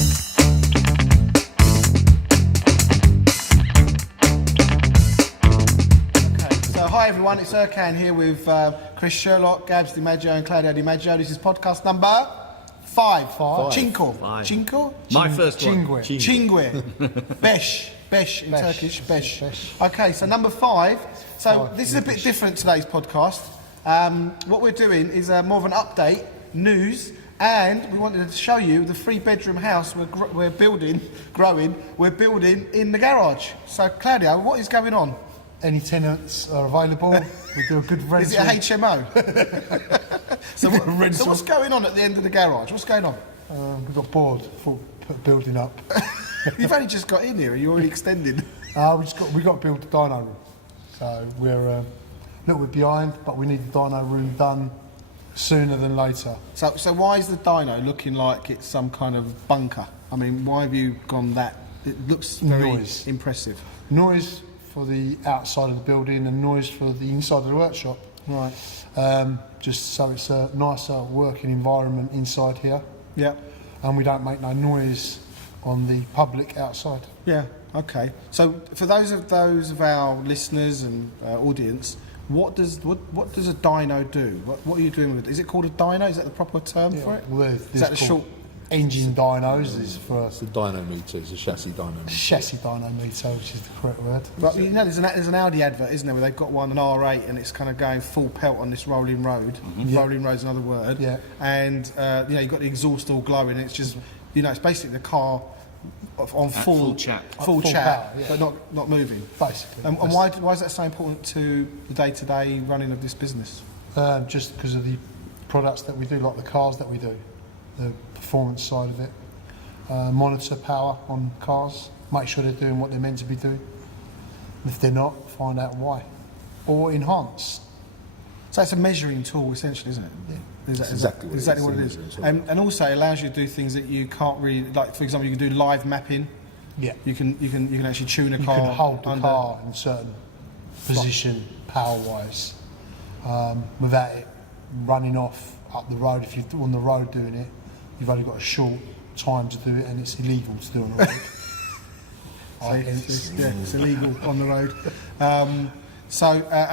Hi everyone, it's Erkan here with Chris Sherlock, Gabs DiMaggio and Claudio DiMaggio. This is podcast number 5. Cinco. Cinco? My first one. Cinque. Besh in Turkish. Besh. Okay, so number 5. So this is a bit different, today's podcast. What we're doing is more of an update, news, and we wanted to show you the 3-bedroom house we're building in the garage. So Claudio, what is going on? Any tenants are available. We do a good rental. Is it a HMO? so what's going on at the end of the garage? What's going on? We got bored for building up. You've only just got in here. Are you already extended? We got to build the dyno room. So we're a little bit behind, but we need the dyno room done sooner than later. So why is the dyno looking like it's some kind of bunker? I mean, why have you gone that? It looks very impressive. Noise for the outside of the building and noise for the inside of the workshop. Right. Just so it's a nicer working environment inside here. Yeah. And we don't make no noise on the public outside. Yeah. Okay. So for those of our listeners and audience, what does a dyno do? What are you doing with it? Is it called a dyno? Is that the proper term for it? Well, is that the short? Engine dynos is for It's a dynometer, it's a chassis dynometer. Chassis dynometer, which is the correct word. But you know, there's an Audi advert, isn't there, where they've got an R8 and it's kind of going full pelt on this rolling road. Mm-hmm. Rolling road's another word. Yeah. And you've got the exhaust all glowing. It's just, it's basically the car on full chat, power, yeah. but not moving. Basically. And why is that so important to the day-to-day running of this business? Just because of the products that we do, like the cars that we do. The performance side of it, monitor power on cars, make sure they're doing what they're meant to be doing. And if they're not, find out why, or enhance. So it's a measuring tool, essentially, isn't it? Yeah. Exactly what it is. And also it allows you to do things that you can't really, like for example, you can do live mapping. Yeah. You can actually tune a car. You can hold the car in a certain position, power-wise, without it running off up the road. If you're on the road doing it, you've only got a short time to do it, and it's illegal to do on the road. It's illegal on the road. And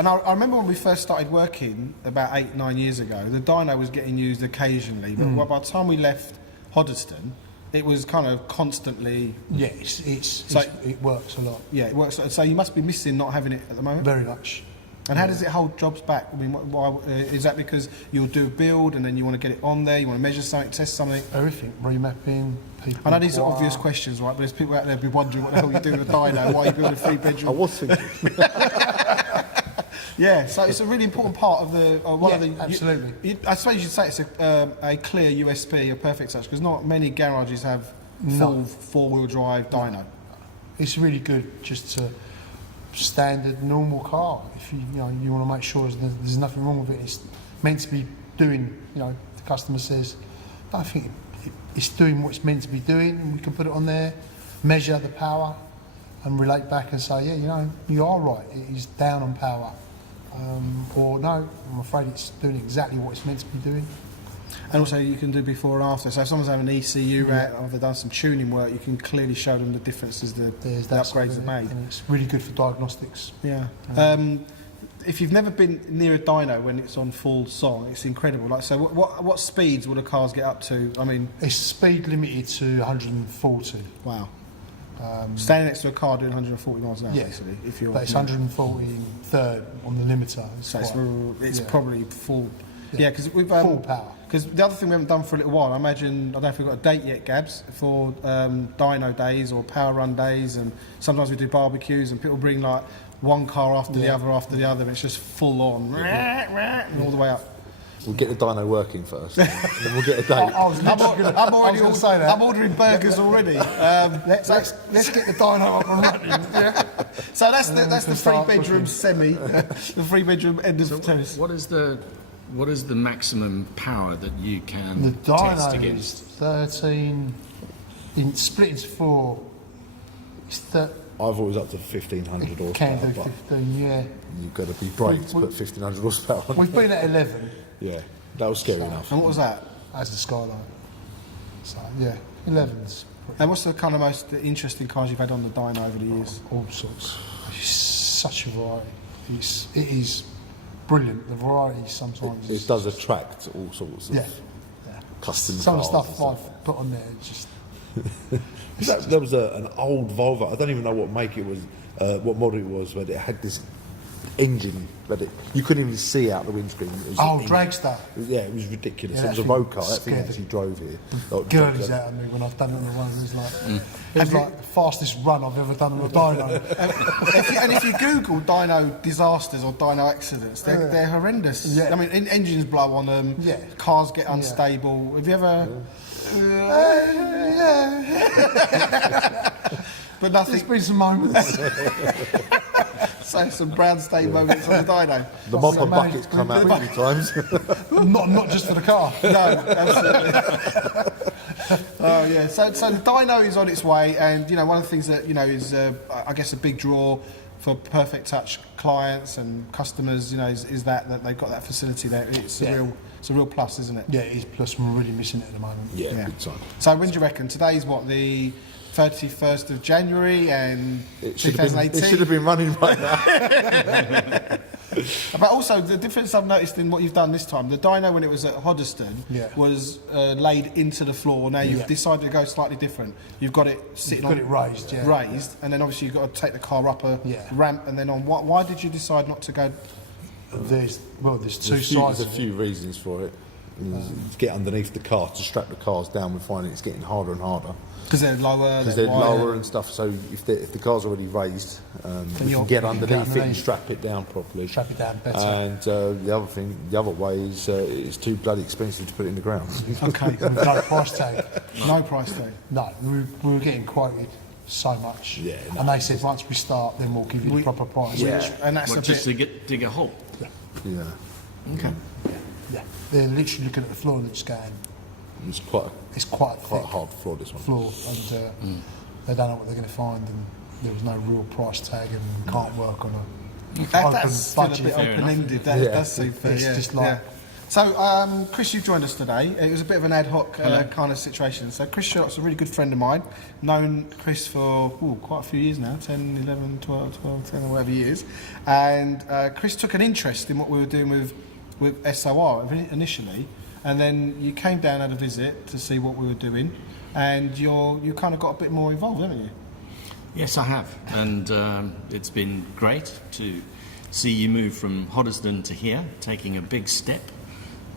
I remember when we first started working about 8-9 years ago, the dyno was getting used occasionally, but by the time we left Hoddesdon, it was kind of constantly. Yeah, it works a lot. Yeah, it works. So you must be missing not having it at the moment. Very much. And how does it hold jobs back? I mean, why, is that because you'll do a build and then you want to get it on there, you want to measure something, test something? Everything, remapping, people. I know these are obvious questions, right? But there's people out there be wondering what the hell you do with a dyno, why you build a 3-bedroom. I was thinking. Yeah, so it's a really important part of the. Absolutely. I suppose you'd say it's a clear USP, a perfect such, because not many garages have full 4-wheel drive dyno. It's really good just to. Standard normal car. If you want to make sure there's nothing wrong with it, it's meant to be doing. The customer says, I think it's doing what it's meant to be doing, and we can put it on there, measure the power, and relate back and say, you are right. It is down on power, or no, I'm afraid it's doing exactly what it's meant to be doing. And also you can do before and after. So if someone's having an ECU rat or they've done some tuning work, you can clearly show them the differences the upgrades have made. And it's really good for diagnostics. Yeah. If you've never been near a dyno when it's on full song, it's incredible. Like, so what speeds will the cars get up to? I mean, it's speed limited to 140. Wow. Standing next to a car doing 140 miles an hour, basically. But it's 140 in third on the limiter. So it's probably full. Yeah, because we've full power. Because the other thing we haven't done for a little while, I don't know if we've got a date yet, Gabs, for dyno days or power run days, and sometimes we do barbecues and people bring like one car after the other, and it's just full on, and all the way up. We'll get the dyno working first, and then we'll get a date. I'm ordering burgers already. Let's get the dyno up and running. Yeah. So that's the 3-bedroom semi, the 3-bedroom end of the terrace. What is the maximum power that you can the test dyno against? Is 13, split into 4. I've always up to 1500 horsepower. Can do 15, yeah. You've got to be brave to put 1500 horsepower on. We've been at 11. Yeah, that was scary enough. And what was that? As the Skyline. So, yeah, 11's And what's the kind of most interesting cars you've had on the dyno over the years? All sorts. It's such a variety. It is brilliant. The variety sometimes. It does attract all sorts of Yeah. custom Some cars. stuff I've put on there just. There was an old Volvo. I don't even know what make it was, what model it was, but it had this engine, but you couldn't even see out the windscreen. It was an engine. Dragster. Yeah, it was ridiculous. Yeah, It was a that road thing car. That thing scared actually me. drove here. Girlies out of me when I've done it on the run. It was like the fastest run I've ever done on a dyno. If you Google dyno disasters or dyno accidents, they're horrendous. Yeah. I mean, engines blow on them. Yeah. Cars get unstable. Have you ever? But nothing. There's been some moments. So some brown stain moments on the dyno. The mop and buckets come out many times. not just for the car. No, absolutely. Oh yeah. So the dyno is on its way, and one of the things that is I guess a big draw for Perfect Touch clients and customers, is that they've got that facility there. It's a real plus, isn't it? Yeah, it is. Plus, we're really missing it at the moment. Yeah, big time. So when do you reckon? Today's what, the 31st of January, and It 2018. should have been running right now. But also the difference I've noticed in what you've done this time, the dyno when it was at Hoddesdon was laid into the floor. Now you've decided to go slightly different. You've got it sitting on raised, raised, and then obviously you've got to take the car up a ramp and then on. Why did you decide not to go? There's two There's sides. a few reasons for it. To get underneath the car, to strap the cars down, we're finding it's getting harder and harder. Because they're lower. Because they're lower and stuff, so if the car's already raised, you can get underneath it and strap it down properly. Strap it down better. And the other way is it's too bloody expensive to put it in the ground. Okay. No price tag. No price tag. No, we were getting quoted so much. Yeah, no. And they said once we start, then we'll give you the proper price. And that's a just bit. to dig a hole. Yeah, Okay. Yeah. They're literally looking at the floor and they're just going, it's quite a thick a hard floor, this one. floor, and they don't know what they're going to find, and there was no real price tag, and can't work on a That's still a budget. bit open-ended. That does seem fair. It's just like. So, Chris, you've joined us today. It was a bit of an ad hoc kind of situation. So, Chris Sherlock's a really good friend of mine. Known Chris for quite a few years now, 10, 11, 12, 10 or whatever years. And Chris took an interest in what we were doing with SOR initially. And then you came down, had a visit to see what we were doing. And you kind of got a bit more involved, haven't you? Yes, I have. And it's been great to see you move from Hoddesdon to here, taking a big step.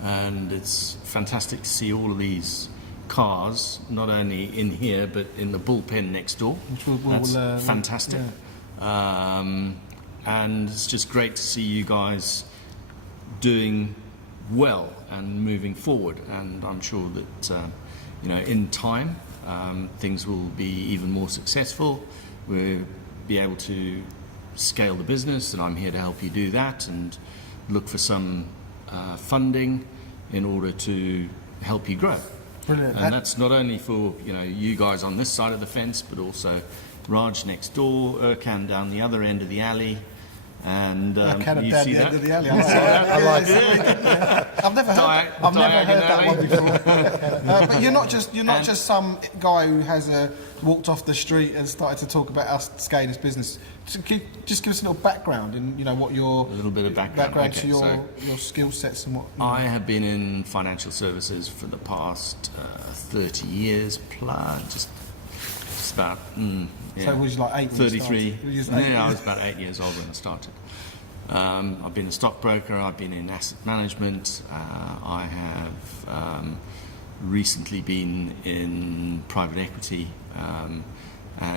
And it's fantastic to see all of these cars, not only in here, but in the bullpen next door. That's fantastic. Yeah. And it's just great to see you guys doing well and moving forward. And I'm sure that, in time, things will be even more successful. We'll be able to scale the business, and I'm here to help you do that and look for some funding in order to help you grow. Brilliant. And that's not only for you guys on this side of the fence, but also Raj next door, Erkan down the other end of the alley, and you see that? End of the alley. I like it. I've never heard that one before. But you're not just some guy who has walked off the street and started to talk about us scaling this business. Just give us a little background and what your a little bit of background to your skill sets and what. I have been in financial services for the past 30 years plus, just about. So was you like 8? 33. I was about 8 years old when I started. I've been a stockbroker. I've been in asset management. I have recently been in private equity and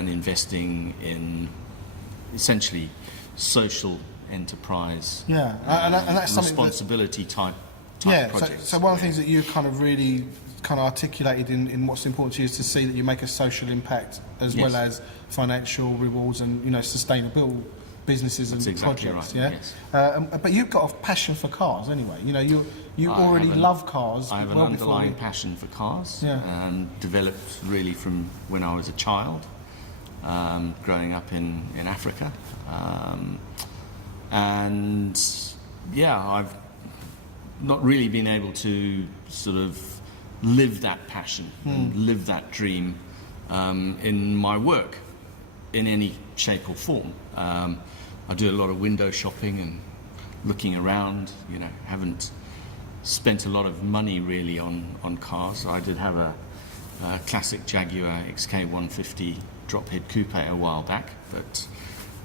investing in essentially social enterprise. Yeah, and that's something responsibility type projects. So one of the things that you kind of really articulated in what's important to you is to see that you make a social impact as well as financial rewards and sustainable businesses and exactly projects. Right. Yeah, but you've got a passion for cars anyway. You already love cars. I have an underlying passion for cars, and developed really from when I was a child, growing up in Africa, and I've not really been able to sort of live that passion and live that dream in my work in any shape or form. I do a lot of window shopping and looking around. You know, haven't spent a lot of money really on cars. I did have a classic Jaguar XK150 drop head coupe a while back, but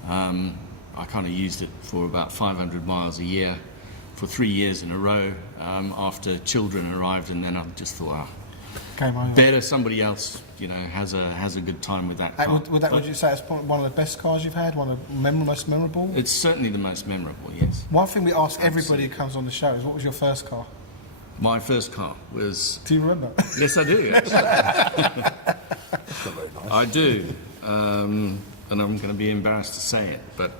I kind of used it for about 500 miles a year for 3 years in a row after children arrived, and then I just thought, better somebody else, you know, has a good time with that car. Would you say it's one of the best cars you've had? One of the most memorable? It's certainly the most memorable, yes. One thing we ask everybody who comes on the show is, what was your first car? My first car was... Do you remember? Yes, I do, actually. That's not very nice. I do, and I'm going to be embarrassed to say it, but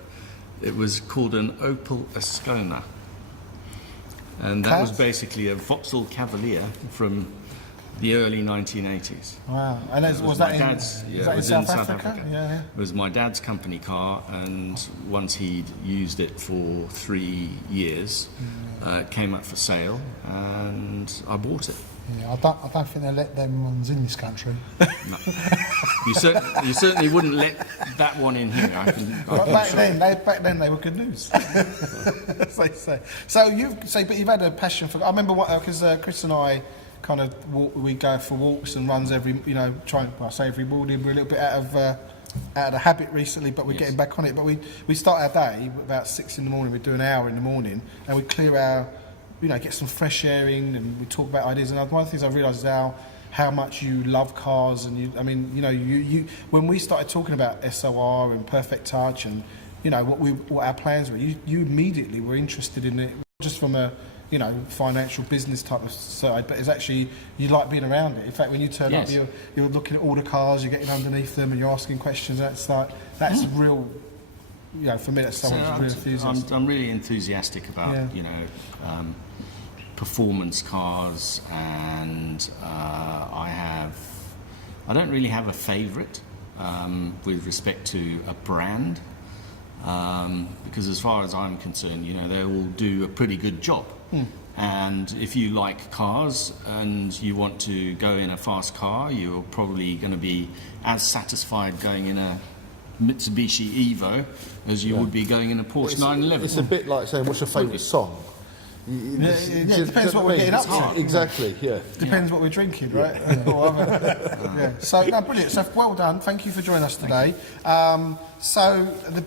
it was called an Opel Ascona, and that was basically a Vauxhall Cavalier from the early 1980s. Wow, and was that in South Africa? Yeah. It was my dad's company car, and once he'd used it for 3 years, it came up for sale, and I bought it. Yeah, I don't think they let them ones in this country. No. You certainly wouldn't let that one in here. But back then they were good news, as they say. So but you've had a passion for. I remember because Chris and I kind of we go for walks and runs every every morning. We're a little bit out of the habit recently, but we're getting back on it. But we start our day about 6 in the morning. We do an hour in the morning, and we clear our. Get some fresh air in, and we talk about ideas. And one of the things I realised is how much you love cars. And you when we started talking about SOR and Perfect Touch, and what our plans were, you immediately were interested in it, not just from a financial business type of side, but it's actually you like being around it. In fact, when you turn up, you're looking at all the cars, you're getting underneath them, and you're asking questions. That's real. For me, that's someone who's really enthusiastic. I'm really enthusiastic about performance cars, and I don't really have a favourite with respect to a brand, because as far as I'm concerned, they all do a pretty good job. And if you like cars and you want to go in a fast car, you're probably going to be as satisfied going in a Mitsubishi Evo as you would be going in a Porsche 911. It's a bit like saying, what's your favourite song? It depends what we're getting up to. Exactly, yeah. Depends what we're drinking, right? So, brilliant. So, well done. Thank you for joining us today. So the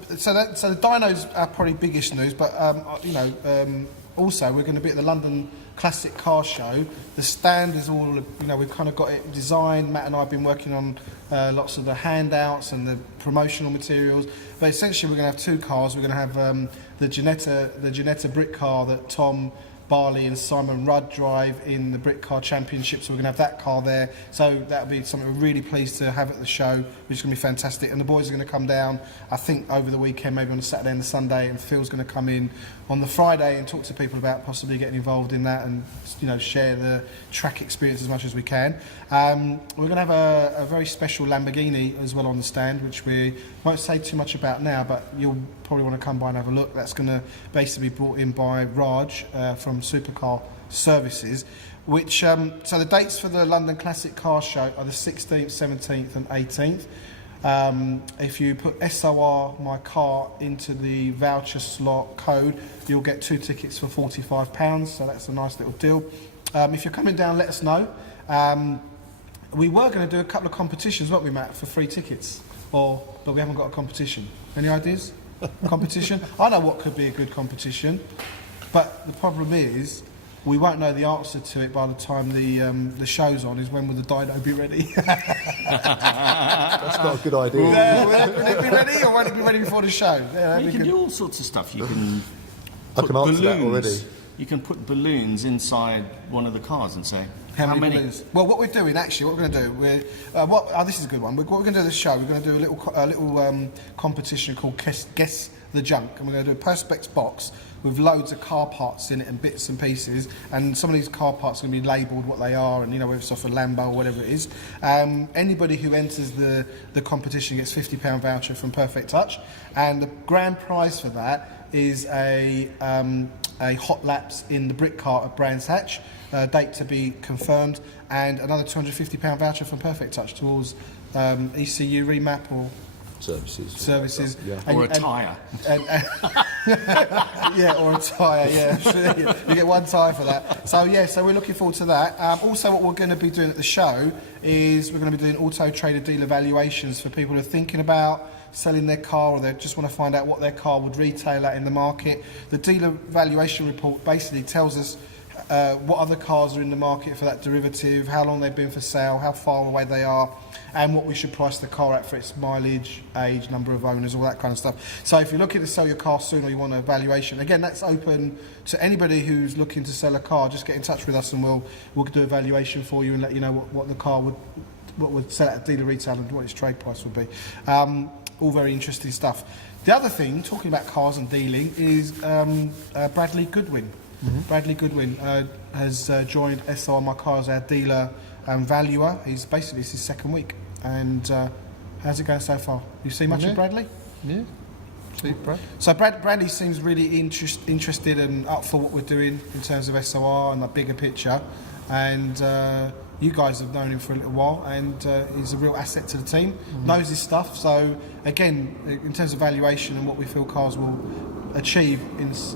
dynos are probably biggest news, but also we're going to be at the London Classic Car Show. The stand is all, we've kind of got it designed. Matt and I have been working on lots of the handouts and the promotional materials. But essentially, we're going to have two cars. We're going to have the Ginetta Brit car that Tom Barley and Simon Rudd drive in the Brit Car Championship. So we're going to have that car there. So that'll be something we're really pleased to have at the show, which is going to be fantastic. And the boys are going to come down, I think, over the weekend, maybe on a Saturday and a Sunday. And Phil's going to come in on the Friday and talk to people about possibly getting involved in that and share the track experience as much as we can. We're going to have a very special Lamborghini as well on the stand, which we won't say too much about now, but you'll probably want to come by and have a look. That's going to basically be brought in by Raj from Supercar Services, which so the dates for the London Classic Car Show are the 16th, 17th and 18th. If you put SORmyCAR into the voucher slot code, you'll get 2 tickets for £45, so that's a nice little deal. If you're coming down, let us know. We were going to do a couple of competitions, weren't we, Matt, for free tickets? But we haven't got a competition. Any ideas? Competition? I know what could be a good competition, but the problem is we won't know the answer to it by the time the show's on. Is when will the dyno be ready? That's not a good idea. Will it be ready, or won't it be ready before the show? You can do all sorts of stuff. You can I can answer that already. You can put balloons inside one of the cars and say, how many balloons? Well, what we're doing actually, what we're going to do, this is a good one. What we're going to do at the show, we're going to do a little competition called Guess the Junk, and we're going to do a perspex box with loads of car parts in it and bits and pieces, and some of these car parts are going to be labelled what they are, and whether it's off a Lambo or whatever it is. Anybody who enters the competition gets £50 voucher from Perfect Touch, and the grand prize for that is a hot laps in the Brit car at Brands Hatch, date to be confirmed, and another £250 voucher from Perfect Touch towards ECU remap or services. Yeah. And- Or a and- tyre. Yeah, or a tyre, yeah. You get one tyre for that. So we're looking forward to that. Also, what we're going to be doing at the show is we're going to be doing auto trader dealer valuations for people who are thinking about selling their car, or they just want to find out what their car would retail at in the market. The dealer valuation report basically tells us what other cars are in the market for that derivative, how long they've been for sale, how far away they are, and what we should price the car at for its mileage, age, number of owners, all that kind of stuff. So if you're looking to sell your car soon or you want a valuation, again, that's open to anybody who's looking to sell a car. Just get in touch with us and we'll do a valuation for you and let you know what the car would sell at dealer retail and what its trade price would be. All very interesting stuff. The other thing, talking about cars and dealing, is Bradley Goodwin. Bradley Goodwin has joined SORmyCAR as our dealer and valuer. It's his second week. And how's it going so far? You see much of Bradley? Yeah. See, Brad. So Bradley seems really interested and up for what we're doing in terms of SOR and the bigger picture. And you guys have known him for a little while, and he's a real asset to the team. Knows his stuff. So again, in terms of valuation and what we feel cars will achieve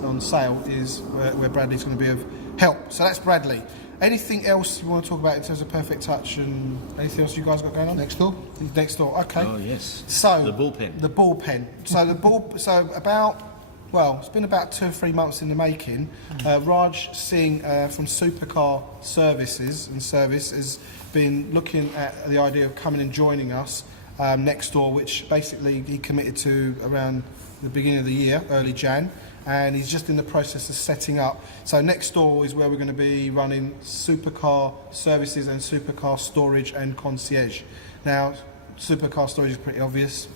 on sale is where Bradley's going to be of help. So that's Bradley. Anything else you want to talk about in terms of Perfect Touch and anything else you guys got going on? Next door. Next door. Okay. Oh, yes. So The bullpen. The bullpen. It's been about 2 or 3 months in the making. Raj Singh from Supercar Service has been looking at the idea of coming and joining us next door, which basically he committed to around the beginning of the year, early Jan, and he's just in the process of setting up. So next door is where we're going to be running Supercar Services and Supercar Storage and Concierge. Now, Supercar Storage is pretty obvious.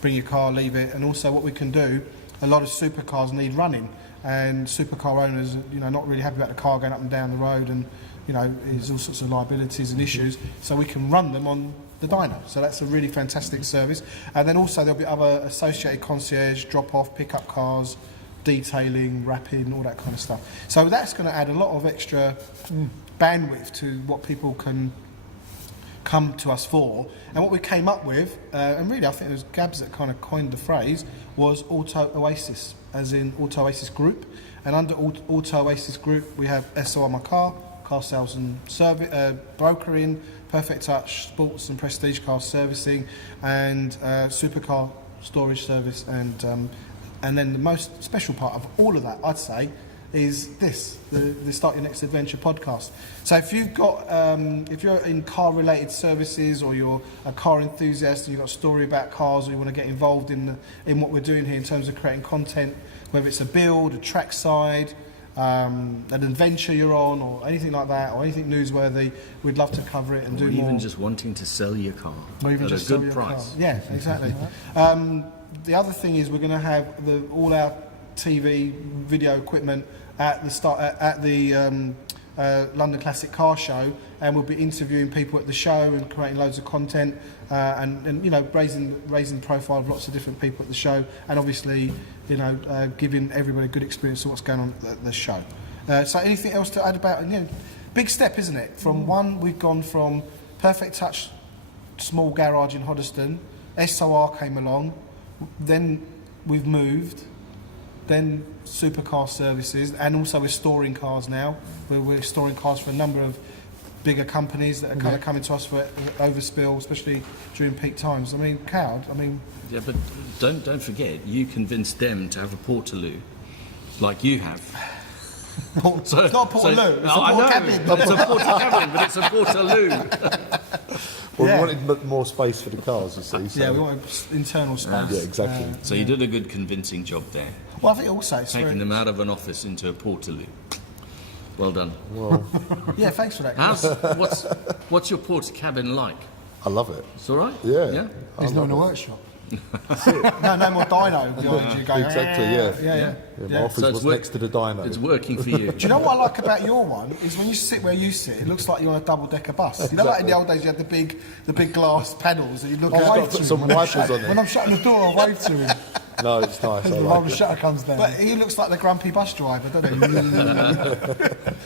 Bring your car, leave it, and also what we can do, a lot of supercars need running, and supercar owners, not really happy about the car going up and down the road, and there's all sorts of liabilities and issues, so we can run them on the dyno. So that's a really fantastic service. And then also there'll be other associated concierge, drop-off, pick-up cars, detailing, wrapping, all that kind of stuff. So that's going to add a lot of extra bandwidth to what people can come to us for. And what we came up with, and really I think it was Gabs that kind of coined the phrase, was Auto Oasis, as in Auto Oasis Group. And under Auto Oasis Group we have SORmyCAR, car sales and brokering, Perfect Touch, sports and prestige car servicing, and Supercar Storage Service, and then the most special part of all of that, I'd say, is the Start Your Next Adventure podcast. So if you've got, if you're in car-related services, or you're a car enthusiast and you've got a story about cars, or you want to get involved in what we're doing here in terms of creating content, whether it's a build, a trackside, an adventure you're on, or anything like that, or anything newsworthy, we'd love to cover it and do more. Even just wanting to sell your car Or even at just a sell good your price. car. Yeah, exactly. The other thing is we're going to have all our TV video equipment at the London Classic Car Show, and we'll be interviewing people at the show and creating loads of content, and raising the profile of lots of different people at the show, and obviously giving everybody a good experience of what's going on at the show. So anything else to add about? Big step, isn't it? From one, we've gone from Perfect Touch, small garage in Hoddesdon, SOR came along, then we've moved, then Supercar Services, and also we're storing cars now. We're storing cars for a number of bigger companies that are kind of coming to us for overspill, especially during peak times. Yeah, but don't forget, you convinced them to have a Portaloo, like you have. It's not a Portaloo, it's a I know, Portakabin. it's a Portakabin, but it's a Portaloo. Well, we wanted more space for the cars, you see. So. Yeah, we wanted internal space. Yeah, exactly. So you did a good convincing job there, Well, I think also it's taking them out of an office into a Portaloo. Well done. Well, yeah, thanks for that. What's your Portakabin like? I love it. It's all right? Yeah. He's not in a workshop. No more dyno behind you going. Exactly, yeah. My office was next to the dyno. It's working for you. Do you know what I like about your one is when you sit where you sit, it looks like you're on a double-decker bus. You know, like in the old days, you had the big glass panels that you look I'll at. wave to him some wipers on when there. I'm shutting the door. I'll wave to him. No, it's nice. I The like roller it. shutter comes down. But he looks like the grumpy bus driver, doesn't he?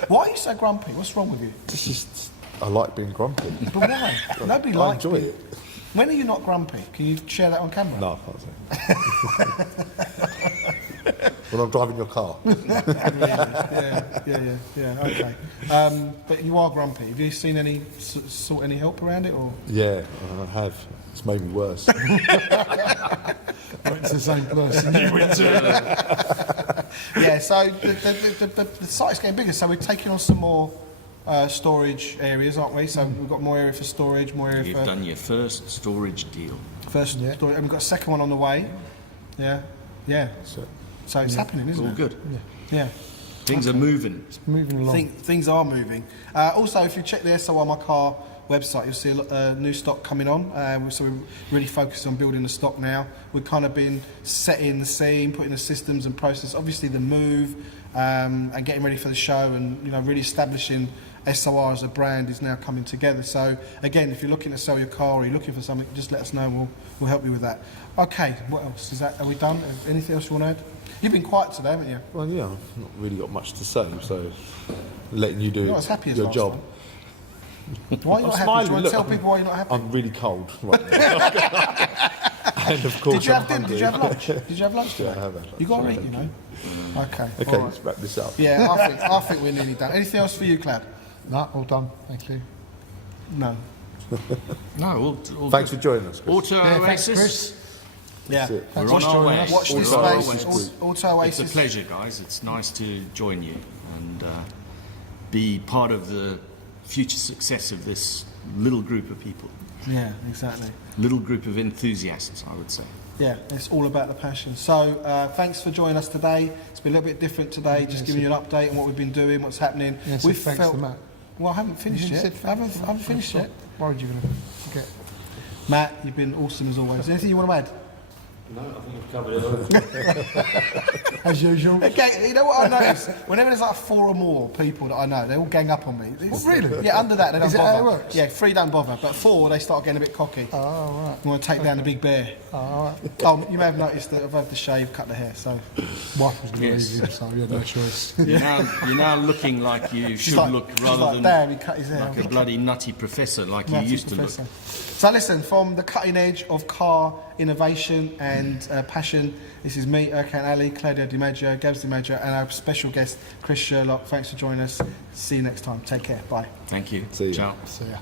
Why are you so grumpy? What's wrong with you? It's just, I like being grumpy. But why? Nobody I likes enjoy being- it. When are you not grumpy? Can you share that on camera? No, I can't say. When I'm driving your car. Yeah. Okay. But you are grumpy. Have you seen any sought any help around it, or? Yeah, I have. It's made me worse. It's the same person you went to. Yeah. So the site's getting bigger. So we're taking on some more storage areas, aren't we? So we've got more area for storage, more area You've for done your first storage deal. first storage, and we've got a second one on the way. Yeah. So it's happening, isn't All it? good. Yeah. Things are moving. Moving along. Things are moving. Also, if you check the SORmyCAR website, you'll see a lot, new stock coming on. So we're really focused on building the stock now. We've kind of been setting the scene, putting the systems and process, obviously the move, and getting ready for the show, and really establishing SOR as a brand is now coming together. So again, if you're looking to sell your car or you're looking for something, just let us know. We'll help you with that. Okay, what else? Are we done? Anything else you want to add? You've been quiet today, haven't you? Well, yeah, I've not really got much to say, so letting you do You're not as happy as your last job. time. Why are you not happy? Do you want to Look, tell people why you're not happy? I'm really cold right now. And of course, Did you have I'm dinner? hungry. Did you have lunch? Did you have lunch today? Yeah, I have had lunch. You got to Yeah, eat, thank Okay. Okay, all right. let's wrap this up. Yeah, I think we're nearly done. Anything else for you, Clad? No, all done. Thank you. No. No, all Thanks good. for joining us, Chris. Auto Thanks, Oasis. Chris. Yeah. That's it. We're on our way. Watch this We're on our space. way. Auto Oasis. It's a pleasure, guys. It's nice to join you and be part of the future success of this little group of people. Yeah, exactly. Little group of enthusiasts, I would say. Yeah, it's all about the passion. So thanks for joining us today. It's been a little bit different today, just giving you an update on what we've been doing, what's happening. Yeah, so thanks to Matt. Well, I haven't finished yet. I haven't finished yet. Why would you going to forget? Matt, you've been awesome as always. Anything you want to add? No, I think we've covered it all. As usual. Okay, you know what I notice? Whenever there's like 4 or more people that I know, they all gang up on me. Really? Yeah, under that they don't Is it bother. how it works? Yeah, 3 don't bother, but 4 they start getting a bit cocky. Oh, right. You want to take down the big bear. Oh, right. Oh, you may have noticed that I've had the shave, cut the hair, so... Wife was going to Yes. leave you, so you had no choice. You're now looking like you should look she's rather like, than damn, he cut his hair. like a bloody nutty professor like you Nutty used to professor. look. So listen, from the cutting edge of car innovation and passion, this is me, Erkan Ali, Claudio DiMaggio, Gabs DiMaggio, and our special guest, Chris Sherlock. Thanks for joining us. See you next time. Take care. Bye. Thank you. See you. Ciao. So, yeah.